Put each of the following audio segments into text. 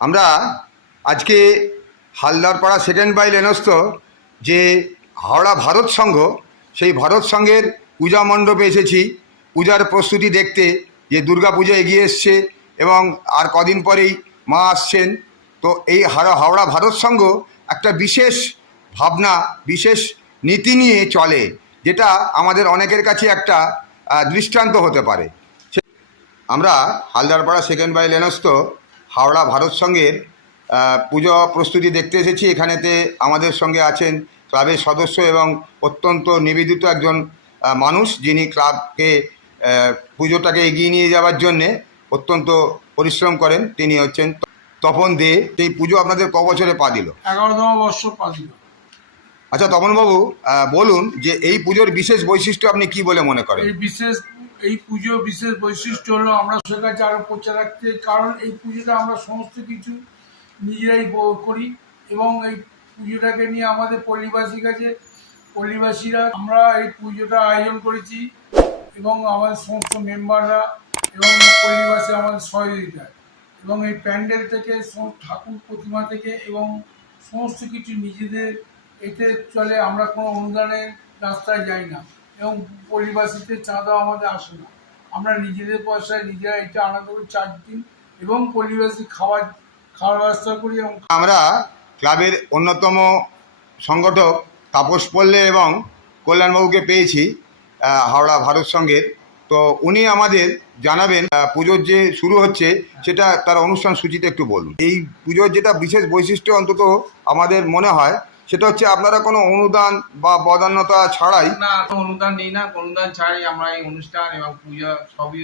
আমরা আজকে Haldarpara second by লেনস্থ যে হাওড়া ভারত সংঘ, সেই ভারত সংঘের পূজা মণ্ডপে এসেছি। পূজার প্রস্তুতি দেখতে যে দুর্গা পূজা এগিয়ে এসছে এবং আর কদিন পরেই মা আসছেন। তো এই হাওড়া হাওড়া ভারত সংঘ একটা বিশেষ ভাবনা, বিশেষ নীতি নিয়ে চলে, যেটা আমাদের অনেকের কাছে একটা দৃষ্টান্ত হতে পারে। আমরা হালদারপাড়া সেকেন্ড বাই লেনস্থ হাওড়া ভারত সংঘের পুজো প্রস্তুতি দেখতে এসেছি। এখানেতে আমাদের সঙ্গে আছেন ক্লাবের সদস্য এবং অত্যন্ত নিবেদিত একজন মানুষ যিনি ক্লাবকে পুজোটাকে এগিয়ে নিয়ে যাওয়ার জন্যে অত্যন্ত পরিশ্রম করেন। তিনি হচ্ছেন তপন দে। সেই পুজো আপনাদের ক বছরে পা দিল? এগারোতম বছর পা পালিত আচ্ছা তপনবাবু বলুন যে এই পুজোর বিশেষ বৈশিষ্ট্য আপনি কি বলে মনে করেন? এই বিশেষ এই পুজো বিশেষ বৈশিষ্ট্য হলো আমরা সে কাছে আরও প্রচার রাখতে, কারণ এই পুজোটা আমরা সমস্ত কিছু নিজেরাই করি এবং এই পুজোটাকে নিয়ে আমাদের পল্লীবাসীর কাছে, পল্লীবাসীরা, আমরা এই পুজোটা আয়োজন করেছি এবং আমাদের সমস্ত মেম্বাররা এবং পল্লীবাসী আমাদের সহযোগিতা। এবং এই প্যান্ডেল থেকে ঠাকুর প্রতিমা থেকে এবং সমস্ত কিছু নিজেদের এতে চলে আমরা কোনো অনুদানের রাস্তায় যাই না। এবং পরিবাসীতে চাঁদা আমাদের আসে না। আমরা নিজেদের পয়সায় নিজেরা এটা আনন্দ করি চার দিন এবং পরিবাসী খাবার, খাওয়ার ব্যবস্থা করি এবং আমরা ক্লাবের অন্যতম সংগঠক তাপস পল্লে এবং কল্যাণবাবুকে পেয়েছি হাওড়া ভারত সংঘের। তো উনি আমাদের জানাবেন পুজোর যে শুরু হচ্ছে সেটা তার অনুষ্ঠান সূচিতে একটু বলুন। এই পুজোর যেটা বিশেষ বৈশিষ্ট্য অন্তত আমাদের মনে হয় সেটা হচ্ছে আপনারা কোনো অনুদান বা বদান্যতা ছাড়াই না অনুদান নেই না অনুদান ছাড়াই আমরা এই অনুষ্ঠান এবং পূজা সবই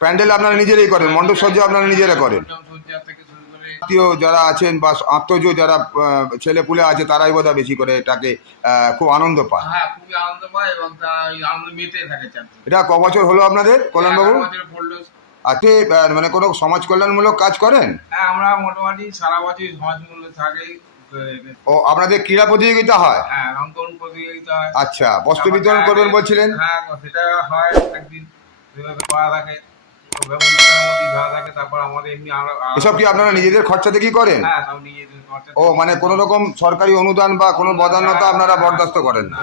প্যান্ডেল আপনারা নিজেরাই করেন মণ্ডপ সজ্জা আপনারা নিজেরা করেন। সজ্জা থেকে শুরু করে আত্মীয় যারা আছেন বা আত্মজ যারা আহ, ছেলেপুলে আছে তারাই বোধহয় বেশি করে এটাকে আহ, খুব আনন্দ পায়। হ্যাঁ খুবই আনন্দ পায় এবং ওই আনন্দ মেতে থাকে চারদিন এটা ক বছর হলো আপনাদের কল্যাণবাবু পড়ল। আজকে আহ, মানে কোনো সমাজ কল্যাণমূলক কাজ করেন? হ্যাঁ আমরা মোটামুটি সারা বছর সমাজমূল্য থাকে। ও আপনাদের ক্রীড়া প্রতিযোগিতা হয়? হ্যাঁ রংকন প্রতিযোগিতা হয়। আচ্ছা বস্ত্র বিতরণ করবেন বলছিলেন? হ্যাঁ সেটা হয় একদিন যেভাবে করা থাকে। এসব কি আপনারা নিজেদের খরচা থেকেই করেন? হ্যাঁ ও মানে কোনো রকম সরকারি অনুদান বা কোনো বদান্যতা আপনারা বরদাস্ত করেন না।